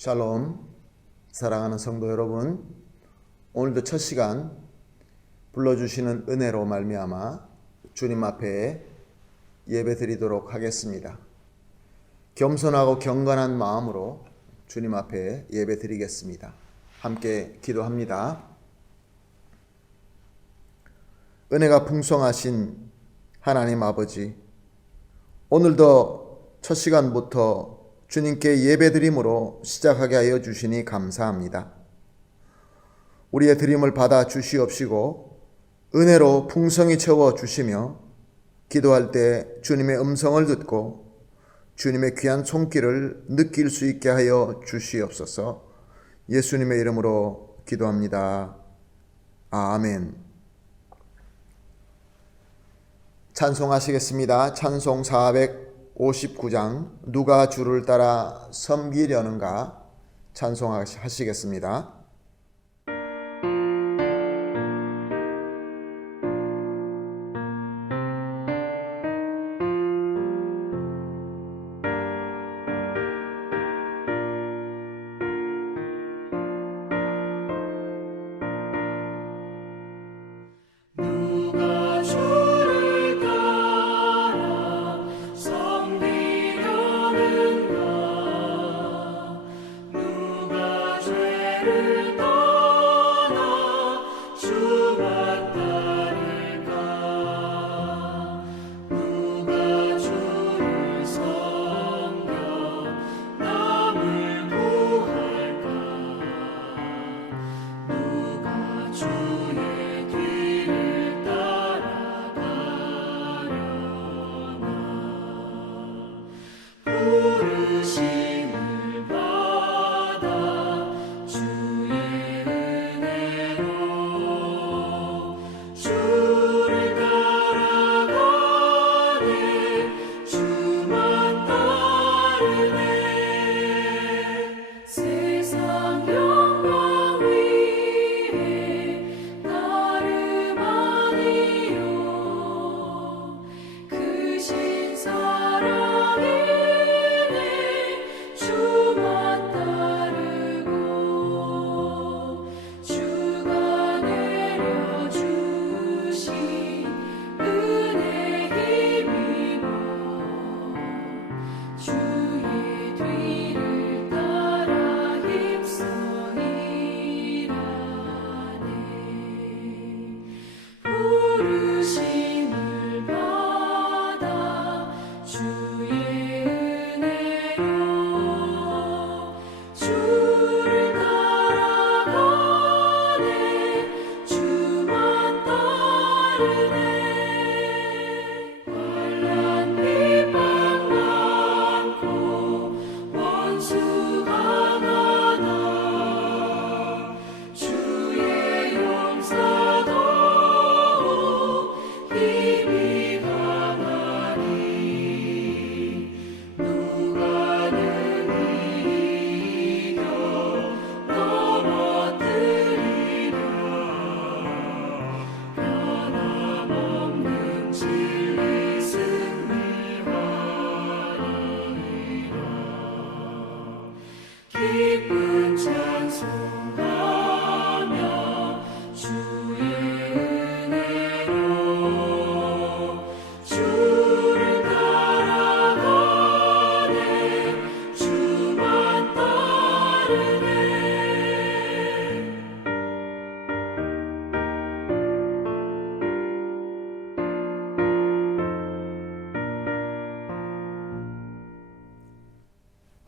샬롬, 사랑하는 성도 여러분, 오늘도 첫 시간 불러주시는 은혜로 말미암아 주님 앞에 예배 드리도록 하겠습니다. 겸손하고 경건한 마음으로 주님 앞에 예배 드리겠습니다. 함께 기도합니다. 은혜가 풍성하신 하나님 아버지, 오늘도 첫 시간부터 주님께 예배드림으로 시작하게 하여 주시니 감사합니다. 우리의 드림을 받아 주시옵시고 은혜로 풍성히 채워 주시며 기도할 때 주님의 음성을 듣고 주님의 귀한 손길을 느낄 수 있게 하여 주시옵소서. 예수님의 이름으로 기도합니다. 아멘. 찬송하시겠습니다. 찬송 459장 누가 주를 따라 섬기려는가 찬송하시겠습니다.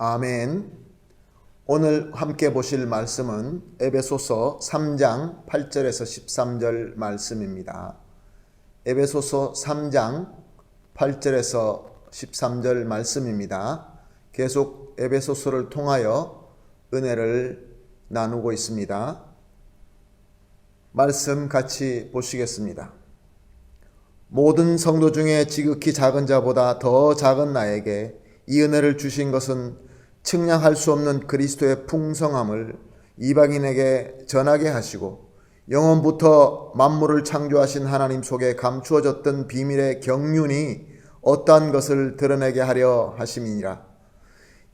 아멘. 오늘 함께 보실 말씀은 에베소서 3장 8절에서 13절 말씀입니다. 에베소서 3장 8절에서 13절 말씀입니다. 계속 에베소서를 통하여 은혜를 나누고 있습니다. 말씀 같이 보시겠습니다. 모든 성도 중에 지극히 작은 자보다 더 작은 나에게 이 은혜를 주신 것은 측량할 수 없는 그리스도의 풍성함을 이방인에게 전하게 하시고 영원부터 만물을 창조하신 하나님 속에 감추어졌던 비밀의 경륜이 어떠한 것을 드러내게 하려 하심이니라.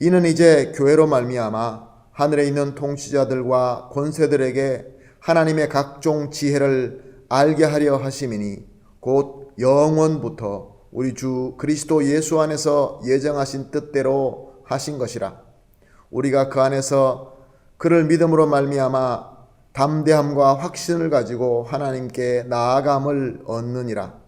이는 이제 교회로 말미암아 하늘에 있는 통치자들과 권세들에게 하나님의 각종 지혜를 알게 하려 하심이니 곧 영원부터 우리 주 그리스도 예수 안에서 예정하신 뜻대로 하신 것이라. 우리가 그 안에서 그를 믿음으로 말미암아 담대함과 확신을 가지고 하나님께 나아감을 얻느니라.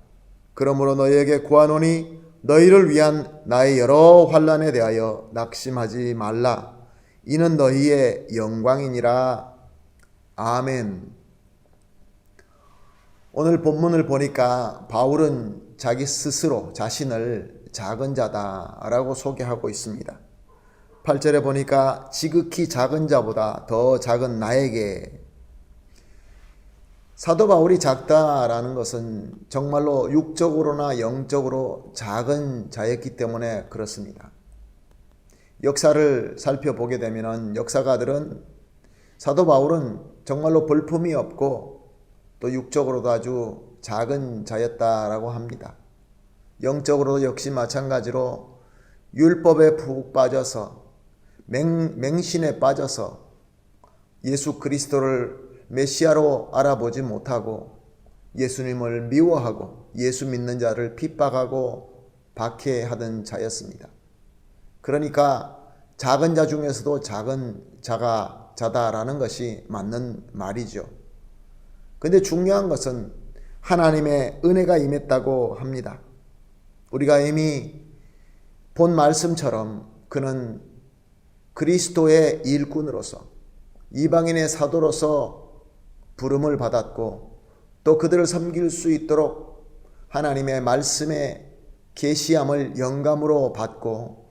그러므로 너희에게 구하노니 너희를 위한 나의 여러 환난에 대하여 낙심하지 말라. 이는 너희의 영광이니라. 아멘. 오늘 본문을 보니까 바울은 자기 스스로 자신을 작은 자다라고 소개하고 있습니다. 8절에 보니까 지극히 작은 자보다 더 작은 나에게. 사도 바울이 작다라는 것은 정말로 육적으로나 영적으로 작은 자였기 때문에 그렇습니다. 역사를 살펴보게 되면 역사가들은 사도 바울은 정말로 볼품이 없고 또 육적으로도 아주 작은 자였다라고 합니다. 영적으로도 역시 마찬가지로 율법에 푹 빠져서 맹신에 빠져서 예수 그리스도를 메시아로 알아보지 못하고 예수님을 미워하고 예수 믿는 자를 핍박하고 박해하던 자였습니다. 그러니까 작은 자 중에서도 작은 자가 자다라는 것이 맞는 말이죠. 근데 중요한 것은 하나님의 은혜가 임했다고 합니다. 우리가 이미 본 말씀처럼 그는 그리스도의 일꾼으로서 이방인의 사도로서 부름을 받았고 또 그들을 섬길 수 있도록 하나님의 말씀의 계시함을 영감으로 받고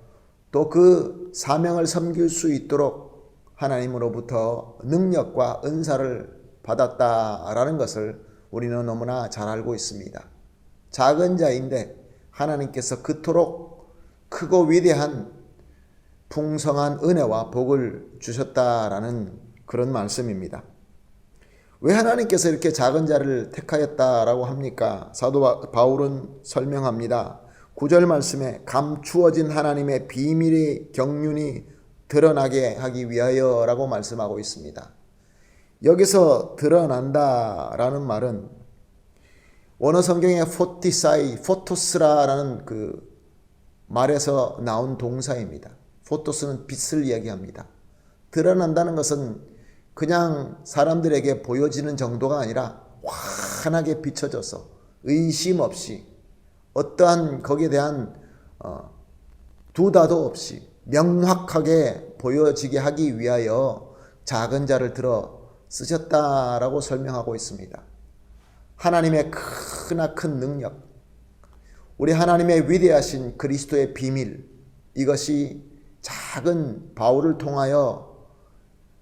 또 그 사명을 섬길 수 있도록 하나님으로부터 능력과 은사를 받았다라는 것을 우리는 너무나 잘 알고 있습니다. 작은 자인데 하나님께서 그토록 크고 위대한 풍성한 은혜와 복을 주셨다라는 그런 말씀입니다. 왜 하나님께서 이렇게 작은 자를 택하였다라고 합니까? 사도 바울은 설명합니다. 9절 말씀에 감추어진 하나님의 비밀의 경륜이 드러나게 하기 위하여라고 말씀하고 있습니다. 여기서 드러난다라는 말은 원어 성경에 포토스라라는 그 말에서 나온 동사입니다. 포토스는 빛을 이야기합니다. 드러난다는 것은 그냥 사람들에게 보여지는 정도가 아니라 환하게 비춰져서 의심 없이 어떠한 거기에 대한 두다도 없이 명확하게 보여지게 하기 위하여 작은 자를 들어 쓰셨다라고 설명하고 있습니다. 하나님의 크나큰 능력, 우리 하나님의 위대하신 그리스도의 비밀, 이것이 작은 바울을 통하여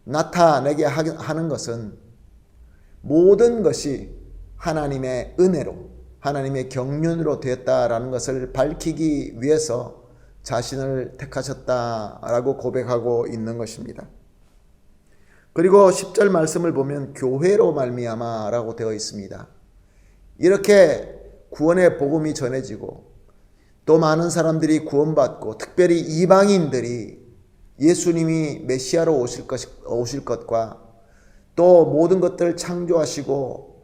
나타내게 하는 것은 모든 것이 하나님의 은혜로 하나님의 경륜으로 되었다라는 것을 밝히기 위해서 자신을 택하셨다라고 고백하고 있는 것입니다. 그리고 10절 말씀을 보면 교회로 말미암아라고 되어 있습니다. 이렇게 구원의 복음이 전해지고 또 많은 사람들이 구원받고 특별히 이방인들이 예수님이 메시아로 오실 것과 또 모든 것들을 창조하시고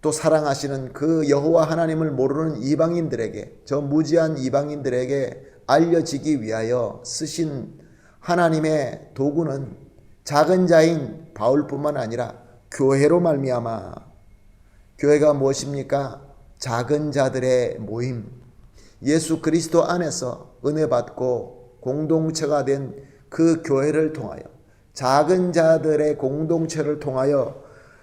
또 사랑하시는 그 여호와 하나님을 모르는 이방인들에게, 저 무지한 이방인들에게 알려지기 위하여 쓰신 하나님의 도구는 작은 자인 바울뿐만 아니라 교회로 말미암아. 교회가 무엇입니까? 작은 자들의 모임, 예수 그리스도 안에서 은혜 받고 공동체가 된 그 교회를 통하여, 작은 자들의 공동체를 통하여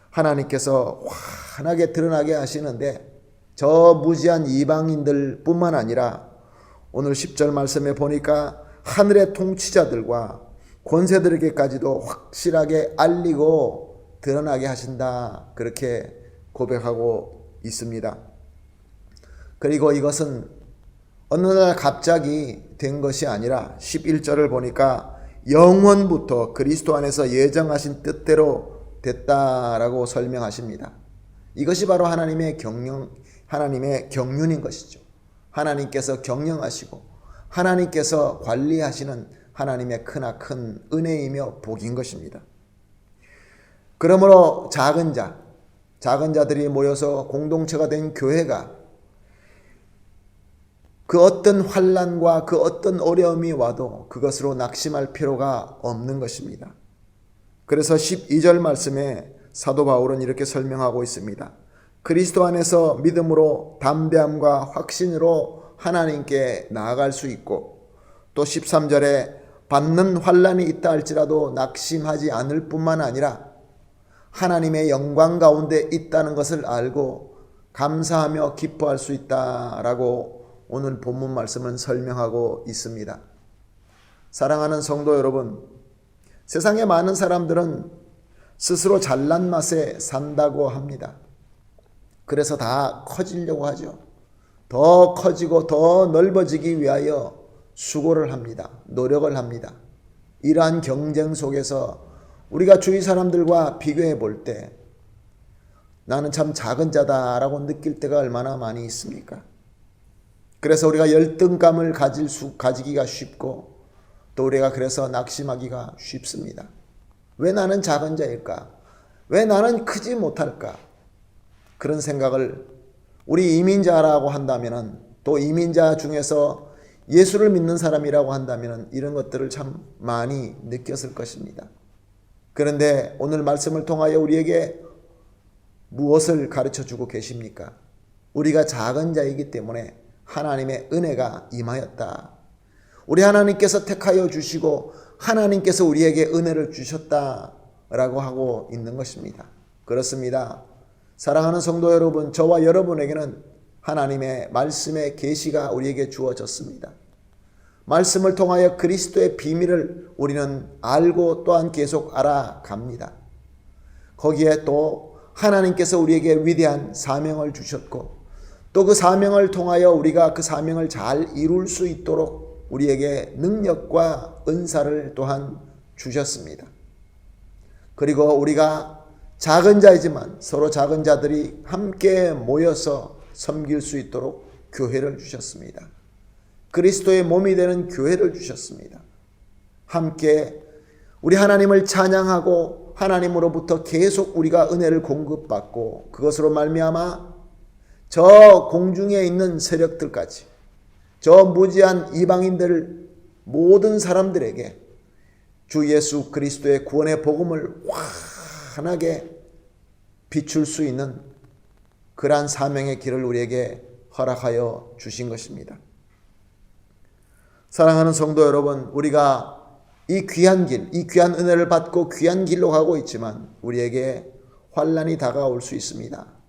하나님께서 환하게 드러나게 하시는데, 저 무지한 이방인들 뿐만 아니라 오늘 10절 말씀에 보니까 하늘의 통치자들과 권세들에게까지도 확실하게 알리고 드러나게 하신다. 그렇게 고백하고 있습니다. 그리고 이것은 어느 날 갑자기 된 것이 아니라 11절을 보니까 영원부터 그리스도 안에서 예정하신 뜻대로 됐다라고 설명하십니다. 이것이 바로 하나님의 경륜인 것이죠. 하나님께서 경영하시고 하나님께서 관리하시는 하나님의 크나큰 은혜이며 복인 것입니다. 그러므로 작은 자들이 모여서 공동체가 된 교회가 그 어떤 환난과 그 어떤 어려움이 와도 그것으로 낙심할 필요가 없는 것입니다. 그래서 12절 말씀에 사도 바울은 이렇게 설명하고 있습니다. 그리스도 안에서 믿음으로 담대함과 확신으로 하나님께 나아갈 수 있고, 또 13절에 받는 환난이 있다 할지라도 낙심하지 않을 뿐만 아니라 하나님의 영광 가운데 있다는 것을 알고 감사하며 기뻐할 수 있다라고 오늘 본문 말씀은 설명하고 있습니다. 사랑하는 성도 여러분, 세상의 많은 사람들은 스스로 잘난 맛에 산다고 합니다. 그래서 다 커지려고 하죠. 더 커지고 더 넓어지기 위하여 수고를 합니다. 노력을 합니다. 이러한 경쟁 속에서 우리가 주위 사람들과 비교해 볼 때 나는 참 작은 자다라고 느낄 때가 얼마나 많이 있습니까? 그래서 우리가 열등감을 가지기가 쉽고 또 우리가 그래서 낙심하기가 쉽습니다. 왜 나는 작은 자일까? 왜 나는 크지 못할까? 그런 생각을 우리 이민자라고 한다면, 또 이민자 중에서 예수를 믿는 사람이라고 한다면 이런 것들을 참 많이 느꼈을 것입니다. 그런데 오늘 말씀을 통하여 우리에게 무엇을 가르쳐주고 계십니까? 우리가 작은 자이기 때문에 하나님의 은혜가 임하였다. 우리 하나님께서 택하여 주시고 하나님께서 우리에게 은혜를 주셨다라고 하고 있는 것입니다. 그렇습니다. 사랑하는 성도 여러분, 저와 여러분에게는 하나님의 말씀의 계시가 우리에게 주어졌습니다. 말씀을 통하여 그리스도의 비밀을 우리는 알고 또한 계속 알아갑니다. 거기에 또 하나님께서 우리에게 위대한 사명을 주셨고 또 그 사명을 통하여 우리가 그 사명을 잘 이룰 수 있도록 우리에게 능력과 은사를 또한 주셨습니다. 그리고 우리가 작은 자이지만 서로 작은 자들이 함께 모여서 섬길 수 있도록 교회를 주셨습니다. 그리스도의 몸이 되는 교회를 주셨습니다. 함께 우리 하나님을 찬양하고 하나님으로부터 계속 우리가 은혜를 공급받고 그것으로 말미암아 저 공중에 있는 세력들까지, 저 무지한 이방인들 모든 사람들에게 주 예수 그리스도의 구원의 복음을 환하게 비출 수 있는 그러한 사명의 길을 우리에게 허락하여 주신 것입니다. 사랑하는 성도 여러분, 우리가 이 귀한 길, 이 귀한 은혜를 받고 귀한 길로 가고 있지만 우리에게 환난이 다가올 수 있습니다.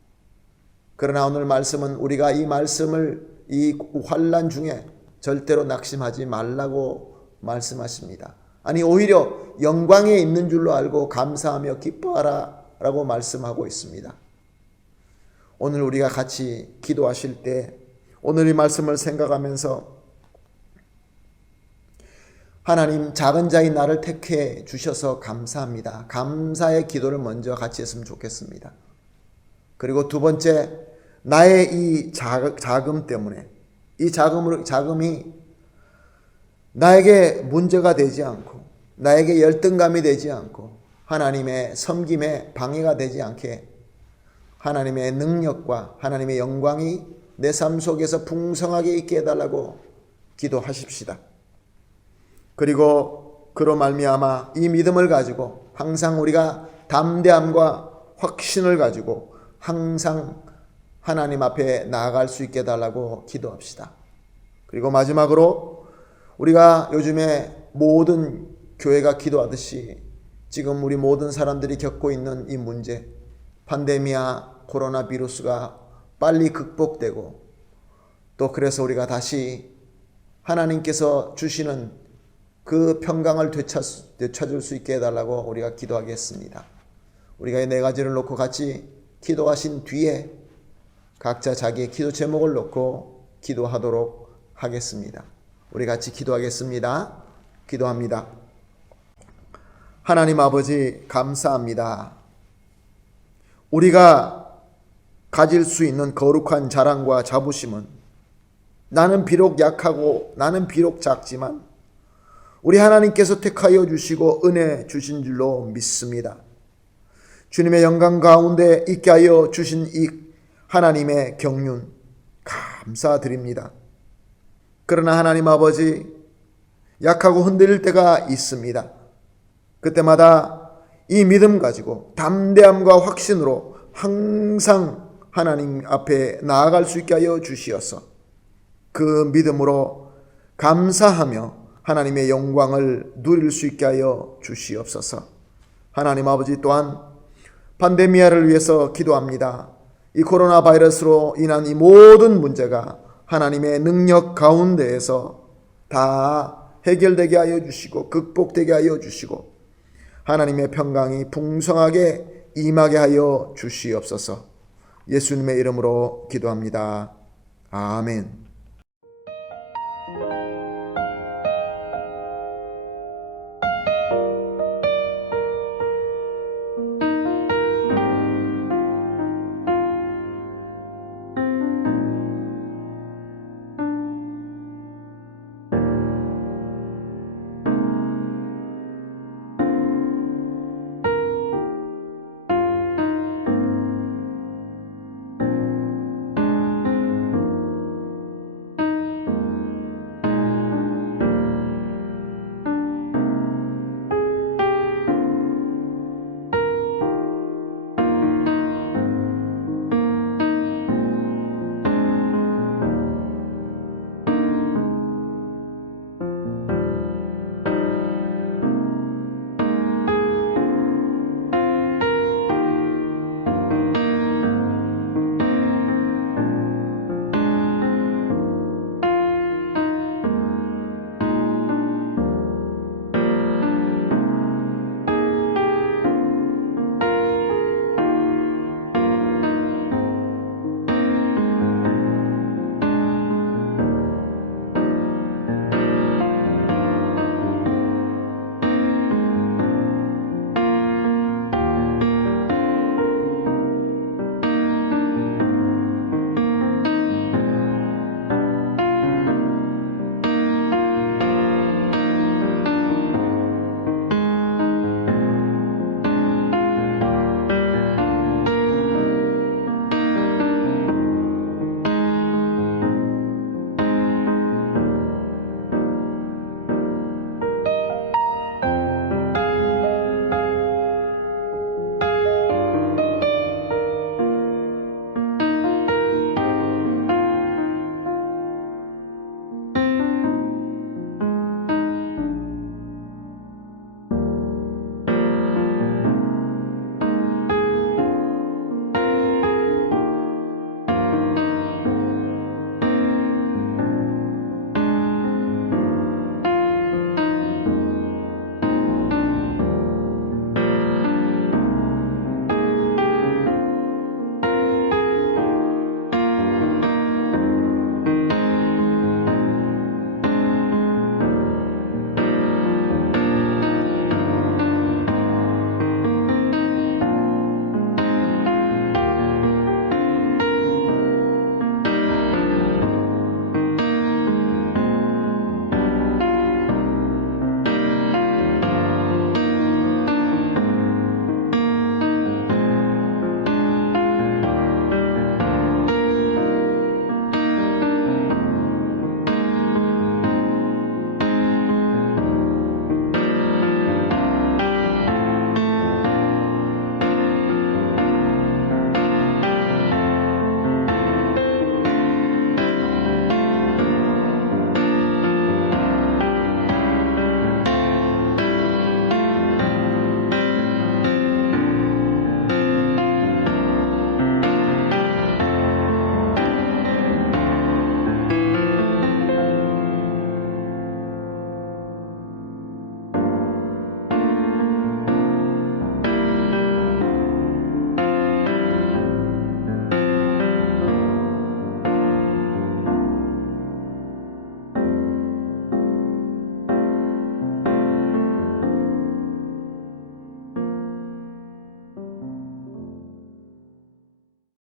그러나 오늘 말씀은 우리가 이 말씀을 이 환난 중에 절대로 낙심하지 말라고 말씀하십니다. 아니 오히려 영광에 있는 줄로 알고 감사하며 기뻐하라 라고 말씀하고 있습니다. 오늘 우리가 같이 기도하실 때 오늘 이 말씀을 생각하면서 하나님, 작은 자인 나를 택해 주셔서 감사합니다. 감사의 기도를 먼저 같이 했으면 좋겠습니다. 그리고 두 번째, 나의 이 자금 때문에 이 자금이 나에게 문제가 되지 않고 나에게 열등감이 되지 않고 하나님의 섬김에 방해가 되지 않게 하나님의 능력과 하나님의 영광이 내 삶 속에서 풍성하게 있게 해달라고 기도하십시다. 그리고 그로 말미암아 이 믿음을 가지고 항상 우리가 담대함과 확신을 가지고 항상 하나님 앞에 나아갈 수 있게 해달라고 기도합시다. 그리고 마지막으로 우리가 요즘에 모든 교회가 기도하듯이 지금 우리 모든 사람들이 겪고 있는 이 문제, 팬데미아 코로나 바이러스가 빨리 극복되고 또 그래서 우리가 다시 하나님께서 주시는 그 평강을 되찾을 수 있게 해달라고 우리가 기도하겠습니다. 우리가 이 네 가지를 놓고 같이 기도하신 뒤에 각자 자기의 기도 제목을 놓고 기도하도록 하겠습니다. 우리 같이 기도하겠습니다. 기도합니다. 하나님 아버지, 감사합니다. 우리가 가질 수 있는 거룩한 자랑과 자부심은 나는 비록 약하고 나는 비록 작지만 우리 하나님께서 택하여 주시고 은혜 주신 줄로 믿습니다. 주님의 영광 가운데 있게 하여 주신 이 하나님의 경륜 감사드립니다. 그러나 하나님 아버지, 약하고 흔들릴 때가 있습니다. 그때마다 이 믿음 가지고 담대함과 확신으로 항상 하나님 앞에 나아갈 수 있게 하여 주시어서 그 믿음으로 감사하며 하나님의 영광을 누릴 수 있게 하여 주시옵소서. 하나님 아버지, 또한 판데미아를 위해서 기도합니다. 이 코로나 바이러스로 인한 이 모든 문제가 하나님의 능력 가운데에서 다 해결되게 하여 주시고 극복되게 하여 주시고 하나님의 평강이 풍성하게 임하게 하여 주시옵소서. 예수님의 이름으로 기도합니다. 아멘.